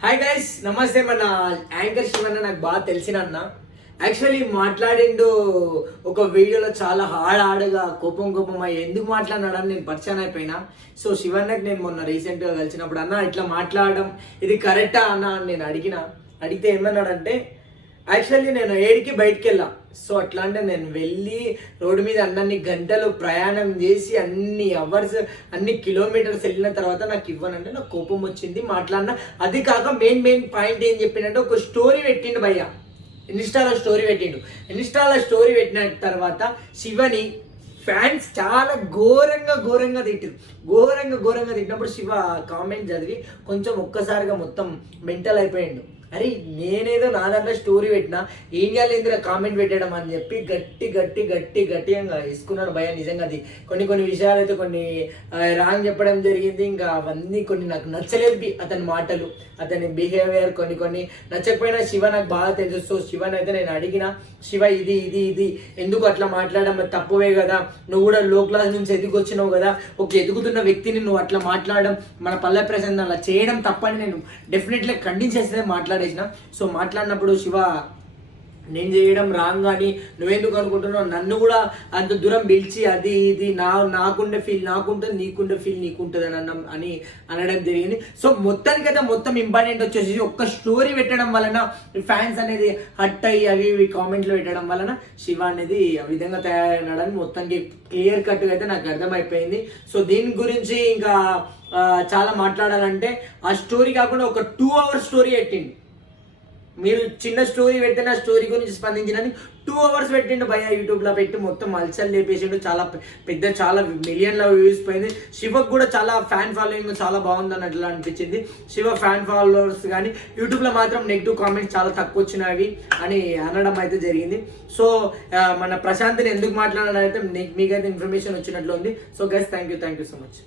Hi guys, నమస్తే. మన anchor Shivanna నాకు బాగా తెలిసిన అన్న. యాక్చువల్లీ మాట్లాడిండు ఒక వీడియోలో చాలా హార్డ్గా కోపం ఎందుకు మాట్లాడినాడని నేను పరిచయం అయిపోయినా. సో శివన్నకి నేను మొన్న రీసెంట్గా కలిసినప్పుడు అన్న ఇట్లా మాట్లాడడం ఇది కరెక్టా అన్న అని నేను అడిగితే ఏమన్నాడంటే, యాక్చువల్లీ నేను ఏడికి బయటికి వెళ్ళా. సో అట్లా అంటే నేను వెళ్ళి రోడ్డు మీద అన్ని గంటలు ప్రయాణం చేసి అన్ని అవర్స్ అన్ని కిలోమీటర్స్ వెళ్ళిన తర్వాత నాకు ఇవ్వనంటే నాకు కోపం వచ్చింది, మాట్లాడినా. అది కాక మెయిన్ పాయింట్ ఏం చెప్పిండంటే, ఒక స్టోరీ పెట్టిండు భయ్య, ఇన్స్టాలో స్టోరీ పెట్టిన తర్వాత శివని ఫ్యాన్స్ చాలా ఘోరంగా తిట్టినప్పుడు శివ కామెంట్ చదివి కొంచెం ఒక్కసారిగా మొత్తం మెంటల్ అయిపోయిండు. అరే నేనేదో నా దాంట్లో స్టోరీ పెట్టినా ఏం చేయాలి కామెంట్ పెట్టడం అని చెప్పి గట్టిగా ఇసుకున్నాడు భయ. నిజంగా అది కొన్ని విషయాలు అయితే కొన్ని రాంగ్ చెప్పడం జరిగింది. ఇంకా అవన్నీ కొన్ని నాకు నచ్చలేదు, అతని మాటలు, అతని బిహేవియర్ కొన్ని నచ్చకపోయినా శివ నాకు బాగా తెలుసు. సో శివని అయితే నేను అడిగిన, శివ ఇది ఎందుకు అట్లా మాట్లాడడం తప్పువే కదా, నువ్వు కూడా లో క్లాస్ నుంచి ఎదిగొచ్చినావు కదా, ఒక ఎదుగుతున్న వ్యక్తిని నువ్వు అట్లా మాట్లాడడం, మన పల్లె ప్రజెంట్ అలా చేయడం తప్పని నేను డెఫినెట్లీ ఖండించేస్తే మాట్లాడేసిన. సో మాట్లాడినప్పుడు శివ నేను చేయడం రాంగ్ అని నువ్వెందుకు అనుకుంటున్నావు, నన్ను కూడా అంత దూరం పిలిచి అది ఇది నాకుండే ఫీల్ నాకుంటుంది, నీకుండే ఫీల్ నీకుంటుంది అని అనడం జరిగింది. సో మొత్తానికైతే మొత్తం ఇంపార్టెంట్ వచ్చేసి ఒక్క స్టోరీ పెట్టడం వలన ఫ్యాన్స్ అనేది హట్ అయ్యి అవి ఇవి కామెంట్లు పెట్టడం వలన శివ అనేది ఆ విధంగా తయారైనాడని మొత్తానికి క్లియర్ కట్గా అయితే నాకు అర్థమైపోయింది. సో దీని గురించి ఇంకా చాలా మాట్లాడాలంటే, ఆ స్టోరీ కాకుండా ఒక 2 hours స్టోరీ పెట్టింది. మీరు చిన్న స్టోరీ పెడితే నా స్టోరీ గురించి స్పందించినని 2 hours పెట్టిండు భయ, యూట్యూబ్లో పెట్టి మొత్తం అల్సల్ లేపేసిండు. చాలా మిలియన్ల వ్యూస్ పోయింది. శివకు కూడా చాలా ఫ్యాన్ ఫాలోయింగ్ చాలా బాగుంది అన్నట్లు అనిపించింది. శివ ఫ్యాన్ ఫాలోవర్స్ కానీ యూట్యూబ్లో మాత్రం నెగిటివ్ కామెంట్స్ చాలా తక్కువ వచ్చినవి అని అనడం అయితే జరిగింది. సో మన ప్రశాంత్ని ఎందుకు మాట్లాడాలంటే మీకైతే ఇన్ఫర్మేషన్ వచ్చినట్లు ఉంది. So guys thank you so much.